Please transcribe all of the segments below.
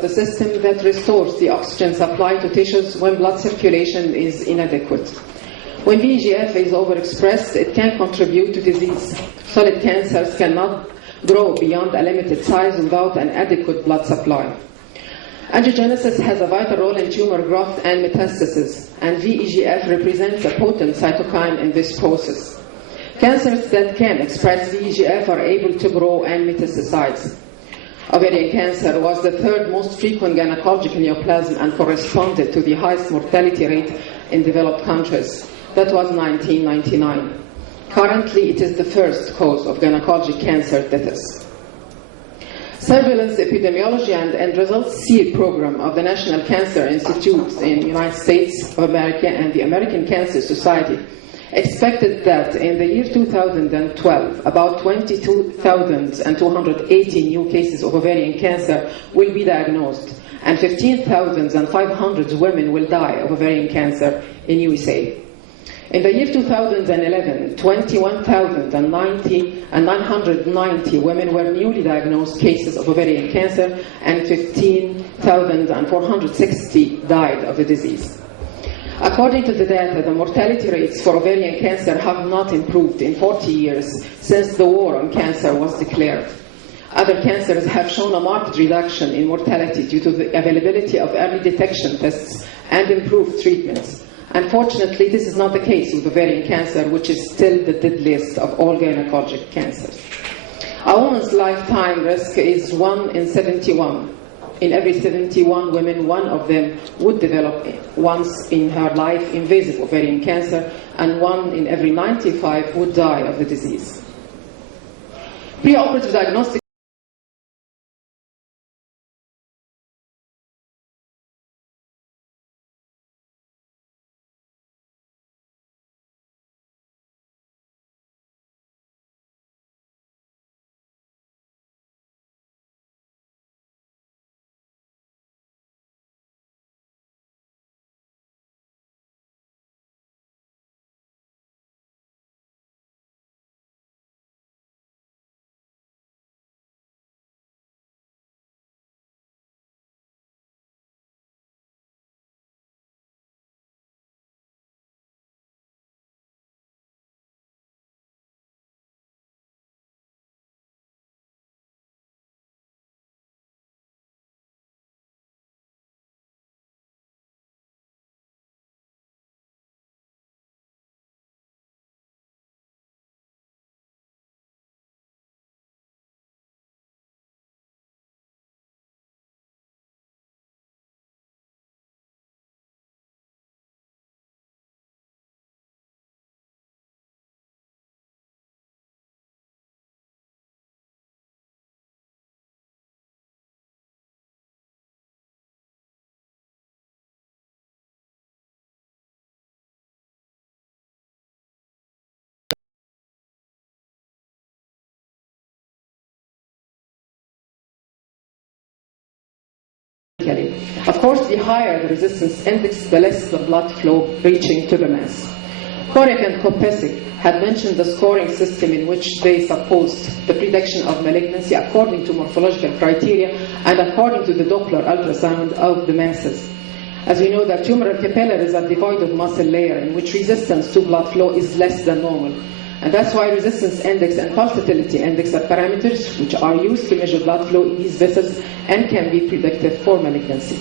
the system that restores the oxygen supply to tissues when blood circulation is inadequate. When VEGF is overexpressed, it can contribute to disease. Solid cancers cannot grow beyond a limited size without an adequate blood supply. Angiogenesis has a vital role in tumor growth and metastasis, and VEGF represents a potent cytokine in this process. Cancers that can express VEGF are able to grow and metastasize. Ovarian cancer was the third most frequent gynecologic neoplasm and corresponded to the highest mortality rate in developed countries. That was 1999. Currently, it is the first cause of gynecologic cancer deaths. Surveillance epidemiology and end results SEER program of the National Cancer Institute in the United States of America and the American Cancer Society expected that in the year 2012, about 22,280 new cases of ovarian cancer will be diagnosed, and 15,500 women will die of ovarian cancer in USA. In the year 2011, 21,990 women were newly diagnosed cases of ovarian cancer, and 15,460 died of the disease. According to the data, the mortality rates for ovarian cancer have not improved in 40 years since the war on cancer was declared. Other cancers have shown a marked reduction in mortality due to the availability of early detection tests and improved treatments. Unfortunately, this is not the case with ovarian cancer, which is still the deadliest of all gynecologic cancers. A woman's lifetime risk is 1 in 71. In every 71 women, one of them would develop once in her life invasive ovarian cancer, and 1 in every 95 would die of the disease. Preoperative diagnostic Of course, the higher the resistance index, the less the blood flow reaching to the mass. Korek and Kopesik had mentioned the scoring system in which they supposed the prediction of malignancy according to morphological criteria and according to the Doppler ultrasound of the masses. As we know, that tumoral capillaries are devoid of muscle layer in which resistance to blood flow is less than normal. And that's why resistance index and pulsatility index are parameters which are used to measure blood flow in these vessels and can be predictive for malignancy.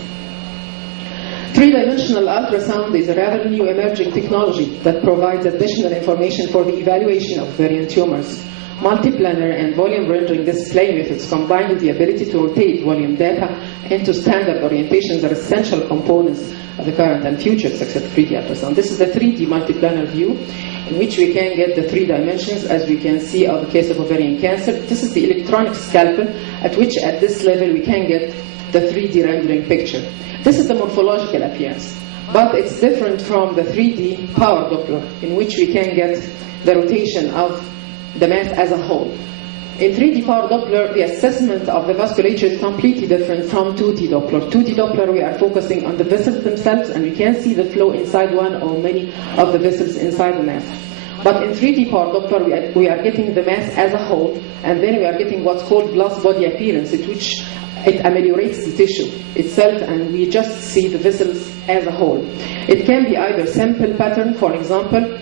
Three-dimensional ultrasound is a rather new emerging technology that provides additional information for the evaluation of ovarian tumors. Multiplanar and volume rendering display methods combined with the ability to rotate volume data into standard orientations are essential components of the current and future success of 3D ultrasound. This is the 3D multiplanar view in which we can get the 3 dimensions, as we can see of the case of ovarian cancer. This is the electronic scalpel at which at this level we can get the 3D rendering picture. This is the morphological appearance, but it's different from the 3D power Doppler in which we can get the rotation of the mass as a whole. In 3D power Doppler, the assessment of the vasculature is completely different from 2D Doppler. 2D Doppler, we are focusing on the vessels themselves, and we can see the flow inside one or many of the vessels inside the mass. But in 3D power Doppler, we are getting the mass as a whole, and then we are getting what's called glass body appearance, in which it ameliorates the tissue itself, and we just see the vessels as a whole. It can be either simple pattern, for example,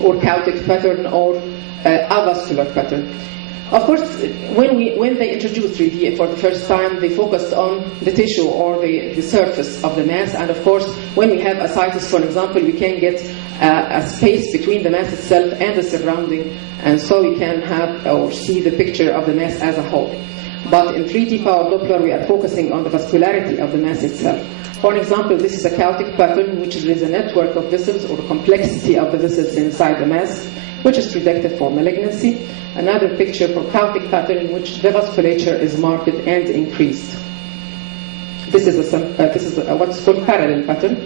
or chaotic pattern, or avascular pattern. Of course, when they introduced 3D for the first time, they focused on the tissue or the surface of the mass. And of course, when we have ascites, for example, we can get a space between the mass itself and the surrounding, and so we can have or see the picture of the mass as a whole. But in 3D power Doppler, we are focusing on the vascularity of the mass itself. For example, this is a chaotic pattern, which is a network of vessels or complexity of the vessels inside the mass, which is predictive for malignancy. Another picture for chaotic pattern in which the vasculature is marked and increased. This is what's called parallel pattern.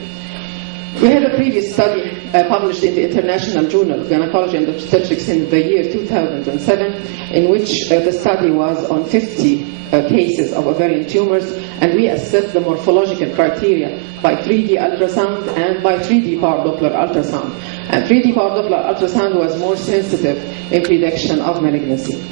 We had a previous study published in the International Journal of Gynecology and Obstetrics in the year 2007, in which the study was on 50 cases of ovarian tumors, and we assessed the morphological criteria by 3D ultrasound and by 3D power Doppler ultrasound. And 3D power Doppler ultrasound was more sensitive in prediction of malignancy.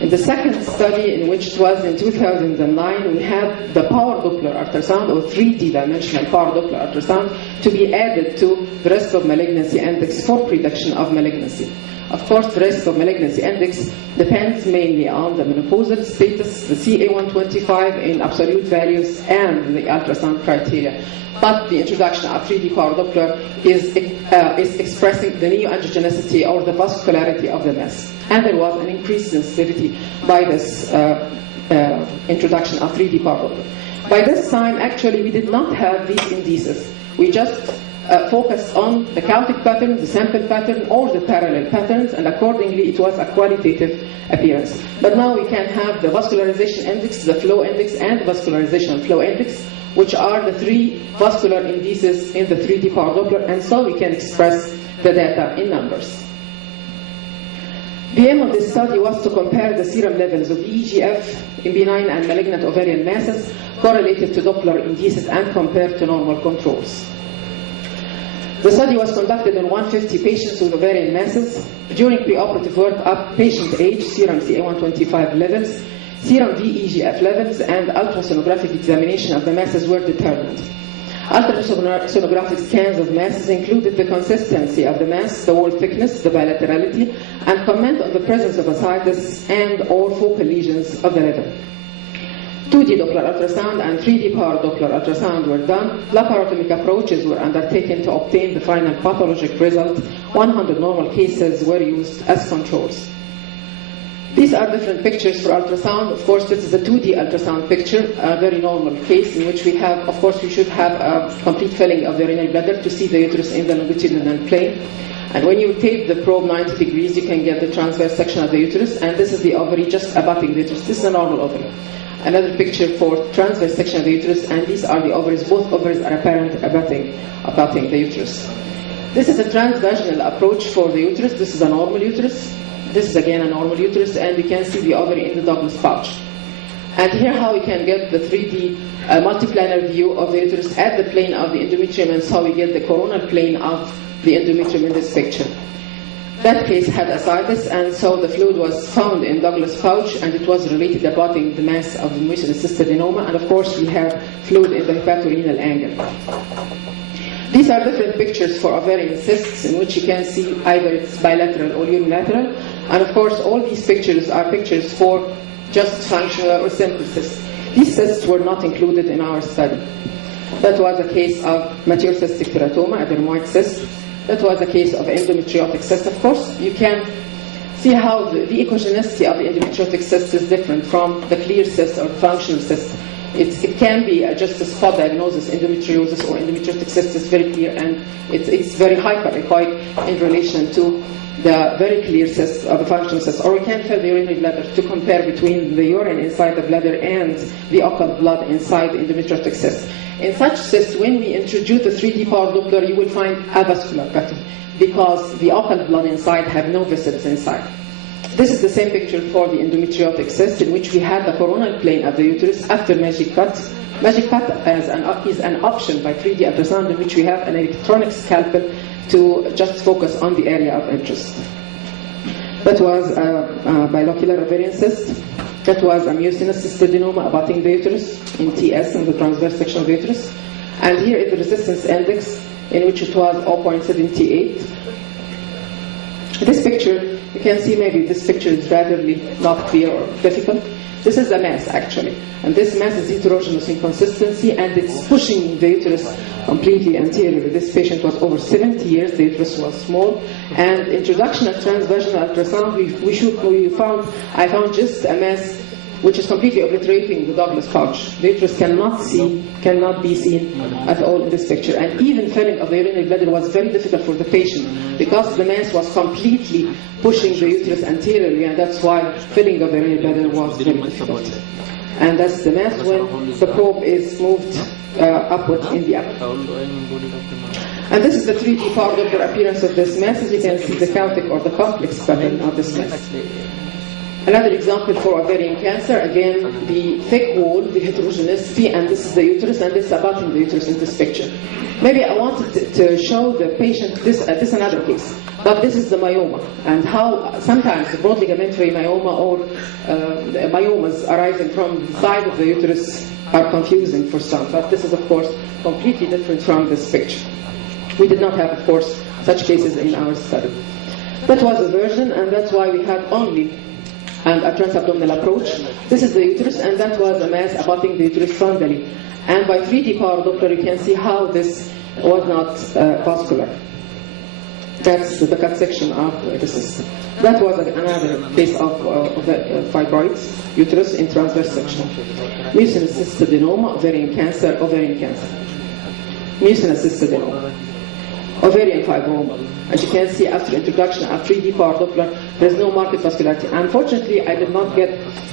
In the second study, in which it was in 2009, we had the power Doppler ultrasound, or 3D dimensional power Doppler ultrasound, to be added to the risk of malignancy index for prediction of malignancy. Of course, the risk of malignancy index depends mainly on the menopausal status, the CA125 in absolute values, and the ultrasound criteria. But the introduction of 3D power Doppler is expressing the neoangiogenicity or the vascularity of the mass. And there was an increased sensitivity by this introduction of 3D power Doppler. By this time, actually, we did not have these indices. We just focused on the chaotic pattern, the sample pattern, or the parallel patterns, and accordingly it was a qualitative appearance. But now we can have the vascularization index, the flow index, and the vascularization flow index, which are the three vascular indices in the 3D power Doppler, and so we can express the data in numbers. The aim of this study was to compare the serum levels of VEGF in benign and malignant ovarian masses correlated to Doppler indices and compared to normal controls. The study was conducted on 150 patients with ovarian masses. During preoperative workup, patient age, serum CA125 levels, serum VEGF levels, and ultrasonographic examination of the masses were determined. Ultrasonographic scans of masses included the consistency of the mass, the wall thickness, the bilaterality, and comment on the presence of ascites and or focal lesions of the liver. 2D Doppler ultrasound and 3D power Doppler ultrasound were done. Laparotomic approaches were undertaken to obtain the final pathologic result. 100 normal cases were used as controls. These are different pictures for ultrasound. Of course, this is a 2D ultrasound picture, a very normal case in which we have, of course, we should have a complete filling of the urinary bladder to see the uterus in the longitudinal plane. And when you tape the probe 90 degrees, you can get the transverse section of the uterus, and this is the ovary just abutting the uterus. This is a normal ovary. Another picture for transverse section of the uterus, and these are the ovaries. Both ovaries are apparent abutting the uterus. This is a transvaginal approach for the uterus. This is a normal uterus. This is again a normal uterus, and we can see the ovary in the Douglas pouch. And here how we can get the 3D multiplanar view of the uterus at the plane of the endometrium, and so we get the coronal plane of the endometrium in this picture. That case had ascites, and so the fluid was found in Douglas pouch, and it was related abutting the mass of the mucinous cystadenoma, and of course we have fluid in the hepatorenal angle. These are different pictures for ovarian cysts, in which you can see either it's bilateral or unilateral, and of course all these pictures are pictures for just functional or simple cysts. These cysts were not included in our study. That was a case of mature cystic teratoma, a dermoid cyst. That was a case of endometriotic cyst. Of course, you can see how the echogenicity of the endometriotic cyst is different from the clear cyst or functional cyst. It can be just a spot diagnosis, endometriosis or endometriotic cyst is very clear, and it's very hyper-echoic in relation to the very clear cyst or the functional cyst. Or we can fill the urinary bladder to compare between the urine inside the bladder and the occult blood inside the endometriotic cyst. In such cysts, when we introduce the 3D power Doppler, you will find avascular pattern because the occult blood inside have no vessels inside. This is the same picture for the endometriotic cyst, in which we had the coronal plane of the uterus after magic cut. Magic cut is an option by 3D ultrasound, in which we have an electronic scalpel to just focus on the area of interest. That was a bilocular ovarian cyst. That was a mucinous cystadenoma abutting the uterus in TS, in the transverse section of the uterus. And here is the resistance index, in which it was 0.78. This picture, you can see maybe this picture is rather not clear or difficult. This is a mass, actually. And this mass is heterogeneous in consistency, and it's pushing the uterus completely anteriorly. This patient was over 70 years, the uterus was small. And introduction of transvaginal ultrasound, I found just a mass which is completely obliterating the Douglas pouch. The uterus cannot be seen at all in this picture. And even filling of the urinary bladder was very difficult for the patient because the mass was completely pushing the uterus anteriorly, and that's why filling of the urinary bladder was very difficult. And that's the mass when the probe is moved upwards in the abdomen. And this is the 3D part of the appearance of this mass. As you can see, the chaotic or the complex pattern of this mass. Another example for ovarian cancer, again, the thick wall, the heterogeneity, and this is the uterus, and this is abutting the uterus in this picture. Maybe I wanted to show the patient this another case, but this is the myoma, and how sometimes the broad ligamentary myoma or myomas arising from the side of the uterus are confusing for some, but this is, of course, completely different from this picture. We did not have, of course, such cases in our study. That was a version, and that's why we had only and a transabdominal approach. This is the uterus, and that was a mass abutting the uterus frontally. And by 3D power Doppler, you can see how this was not vascular. That's the cut section of the system. That was another case of fibroids, uterus in transverse section. Mucinous cystadenoma, ovarian cancer. Mucinous cystadenoma. Ovarian fibroma. As you can see, after introduction of 3D power Doppler, there is no marked vascularity. Unfortunately, I did not get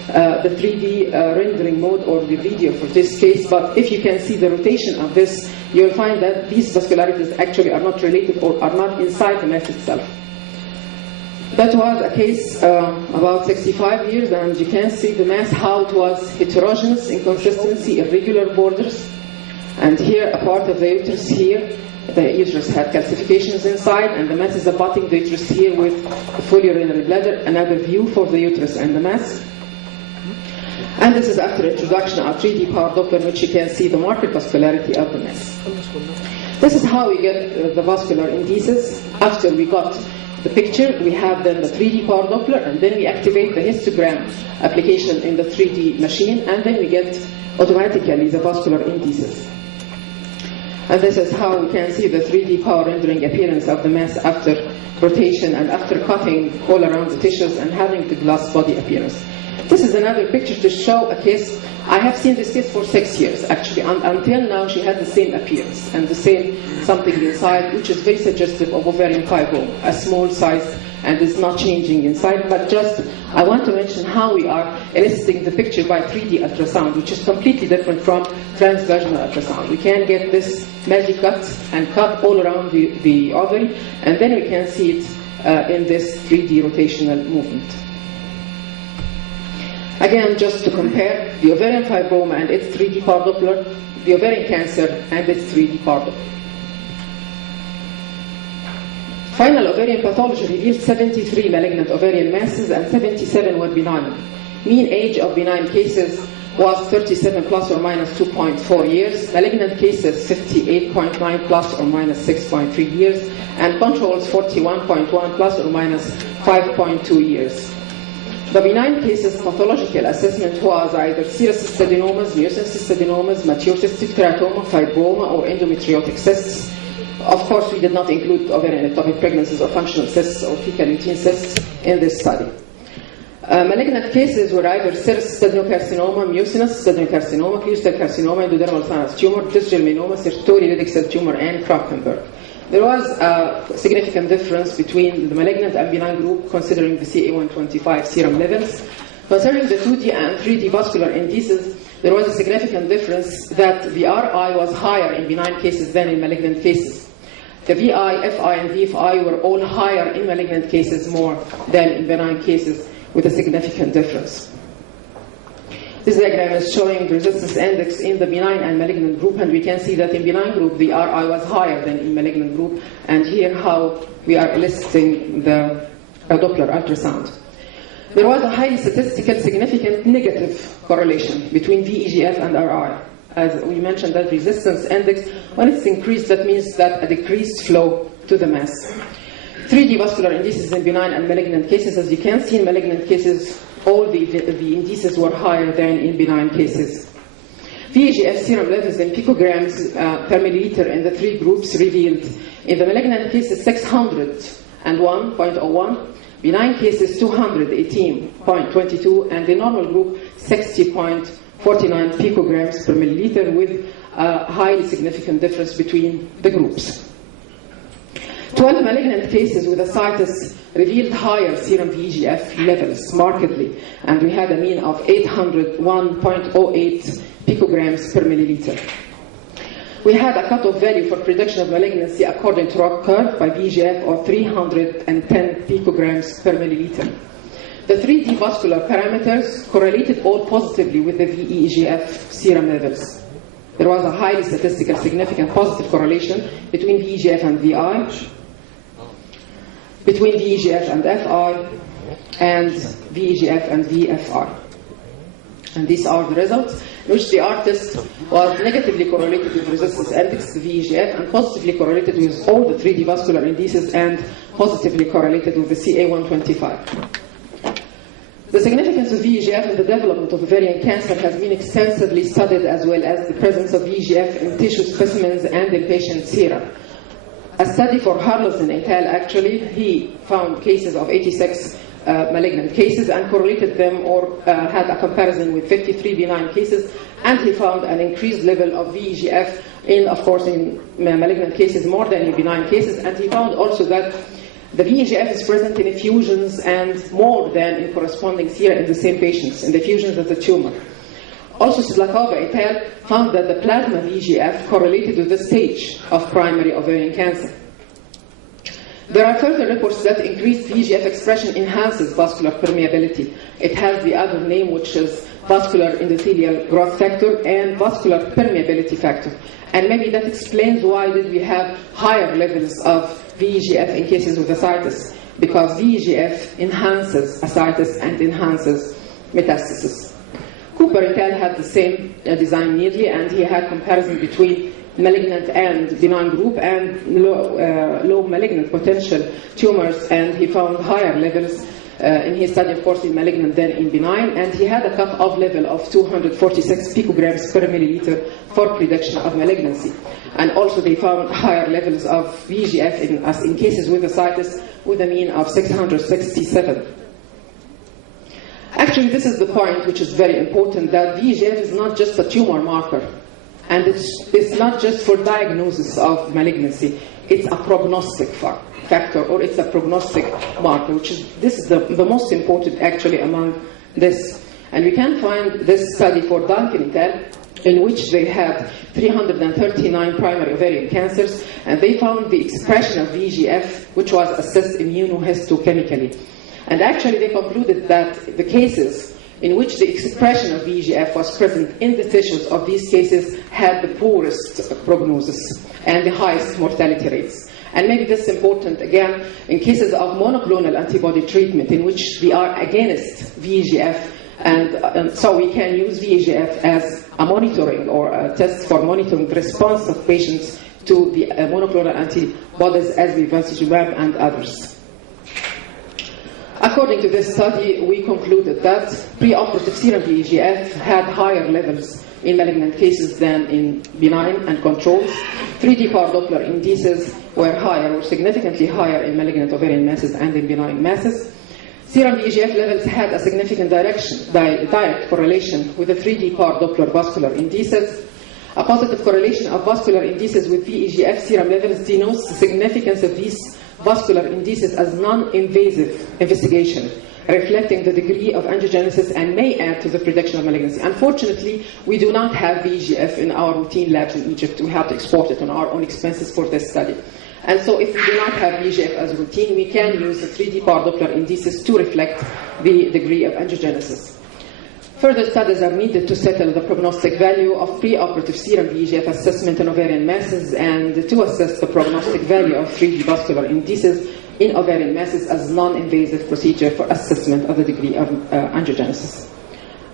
the 3D rendering mode or the video for this case, but if you can see the rotation of this, you'll find that these vascularities actually are not related or are not inside the mass itself. That was a case about 65 years, and you can see the mass, how it was heterogeneous in consistency, irregular borders. And here, a part of the uterus here, the uterus had calcifications inside, and the mass is abutting the uterus here with the full urinary bladder. Another view for the uterus and the mass. And this is after introduction of 3D power Doppler, in which you can see the marked vascularity of the mass. This is how we get the vascular indices. After we got the picture, we have then the 3D power Doppler, and then we activate the histogram application in the 3D machine, and then we get automatically the vascular indices. And this is how we can see the 3D power rendering appearance of the mass after rotation and after cutting all around the tissues and having the glass body appearance. This is another picture to show a case. I have seen this case for 6 years, actually. Until now, she had the same appearance and the same something inside, which is very suggestive of ovarian fibroma, a small size, and is not changing inside. But just, I want to mention how we are eliciting the picture by 3D ultrasound, which is completely different from transvaginal ultrasound. We can get this magic cut and cut all around the ovary, and then we can see it in this 3D rotational movement. Again, just to compare the ovarian fibroma and its 3D power Doppler, the ovarian cancer and its 3D power Doppler. Final ovarian pathology revealed 73 malignant ovarian masses and 77 were benign. Mean age of benign cases was 37 plus or minus 2.4 years, malignant cases 58.9 plus or minus 6.3 years, and controls 41.1 plus or minus 5.2 years. The benign cases pathological assessment was either serous cystadenomas, mucinous cystadenomas, mature cystic teratoma, fibroma, or endometriotic cysts. Of course, we did not include ovarian ectopic pregnancies or functional cysts or fecal lutein cysts in this study. Malignant cases were either serous cystadenocarcinoma, mucinous cystadenocarcinoma, clear cell carcinoma, endodermal sinus tumor, distal melanoma, sertoli lytic cell tumor, and Kraftenberg. There was a significant difference between the malignant and benign group considering the CA125 serum levels. Concerning the 2D and 3D vascular indices, there was a significant difference that the RI was higher in benign cases than in malignant cases. The VI, FI, and DFI were all higher in malignant cases more than in benign cases, with a significant difference. This diagram is showing the resistance index in the benign and malignant group, and we can see that in benign group the RI was higher than in malignant group, and here how we are eliciting the Doppler ultrasound. There was a highly statistical significant negative correlation between VEGF and RI. As we mentioned, that resistance index, when it's increased, that means that a decreased flow to the mass. 3D vascular indices in benign and malignant cases. As you can see, in malignant cases, all the indices were higher than in benign cases. VEGF serum levels in picograms per milliliter in the three groups revealed in the malignant cases 601.01, benign cases 218.22, and the normal group 60.49 picograms per milliliter, with a highly significant difference between the groups. 12 malignant cases with ascites revealed higher serum VEGF levels markedly, and we had a mean of 801.08 picograms per milliliter. We had a cutoff value for prediction of malignancy according to ROC curve by VEGF of 310 picograms per milliliter. The 3D vascular parameters correlated all positively with the VEGF serum levels. There was a highly statistical significant positive correlation between VEGF and VI, between VEGF and FI, and VEGF and VFR. And these are the results, in which the R-test was negatively correlated with resistance index, the VEGF, and positively correlated with all the 3D vascular indices, and positively correlated with the CA125. The significance of VEGF in the development of ovarian cancer has been extensively studied, as well as the presence of VEGF in tissue specimens and in patient sera. A study for Harlison et al. Actually, he found cases of 86 malignant cases and correlated them, or had a comparison with 53 benign cases, and he found an increased level of VEGF in, of course, in malignant cases more than in benign cases, and he found also that the VEGF is present in effusions and more than in corresponding sera in the same patients, in the effusions of the tumor. Also, Sidlakova et al. Found that the plasma VEGF correlated with the stage of primary ovarian cancer. There are further reports that increased VEGF expression enhances vascular permeability. It has the other name, which is vascular endothelial growth factor and vascular permeability factor. And maybe that explains why did we have higher levels of VEGF in cases with ascites, because VEGF enhances ascites and enhances metastasis. Cooper et al. Had the same design nearly, and he had comparison between malignant and benign group and low malignant potential tumors, and he found higher levels in his study, of course, in malignant than in benign, and he had a cutoff level of 246 picograms per milliliter for prediction of malignancy. And also they found higher levels of VEGF in cases with ascites with a mean of 667. Actually, this is the point which is very important, that VEGF is not just a tumor marker, and it's not just for diagnosis of malignancy, it's a prognostic factor, or it's a prognostic marker, this is the most important actually among this. And we can find this study for Duncan et al., in which they had 339 primary ovarian cancers, and they found the expression of VEGF, which was assessed immunohistochemically. And actually they concluded that the cases in which the expression of VEGF was present in the tissues of these cases had the poorest prognosis and the highest mortality rates. And maybe this is important, again, in cases of monoclonal antibody treatment in which we are against VEGF, and so we can use VEGF as a monitoring or a test for monitoring the response of patients to the monoclonal antibodies as bevacizumab and others. According to this study, we concluded that preoperative serum VEGF had higher levels in malignant cases than in benign and controls. 3D power Doppler indices were higher, or significantly higher, in malignant ovarian masses and in benign masses. Serum VEGF levels had a significant direct correlation with the 3D power Doppler vascular indices. A positive correlation of vascular indices with VEGF serum levels denotes the significance of these vascular indices as non-invasive investigation, reflecting the degree of angiogenesis and may add to the prediction of malignancy. Unfortunately, we do not have VEGF in our routine labs in Egypt. We have to export it on our own expenses for this study. And so if we do not have VEGF as routine, we can use the 3D power Doppler indices to reflect the degree of angiogenesis. Further studies are needed to settle the prognostic value of preoperative serum VEGF assessment in ovarian masses and to assess the prognostic value of 3D vascular indices in ovarian masses as non-invasive procedure for assessment of the degree of angiogenesis.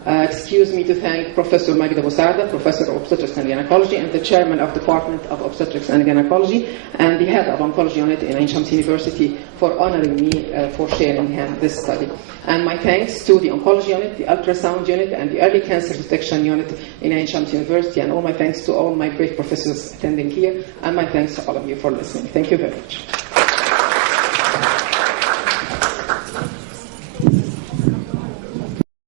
Excuse me to thank Professor Magda Boussada, Professor of Obstetrics and Gynecology, and the Chairman of the Department of Obstetrics and Gynecology, and the Head of Oncology Unit in Ain Shams University for honoring me for sharing this study. And my thanks to the Oncology Unit, the Ultrasound Unit, and the Early Cancer Detection Unit in Ain Shams University, and all my thanks to all my great professors attending here, and my thanks to all of you for listening. Thank you very much.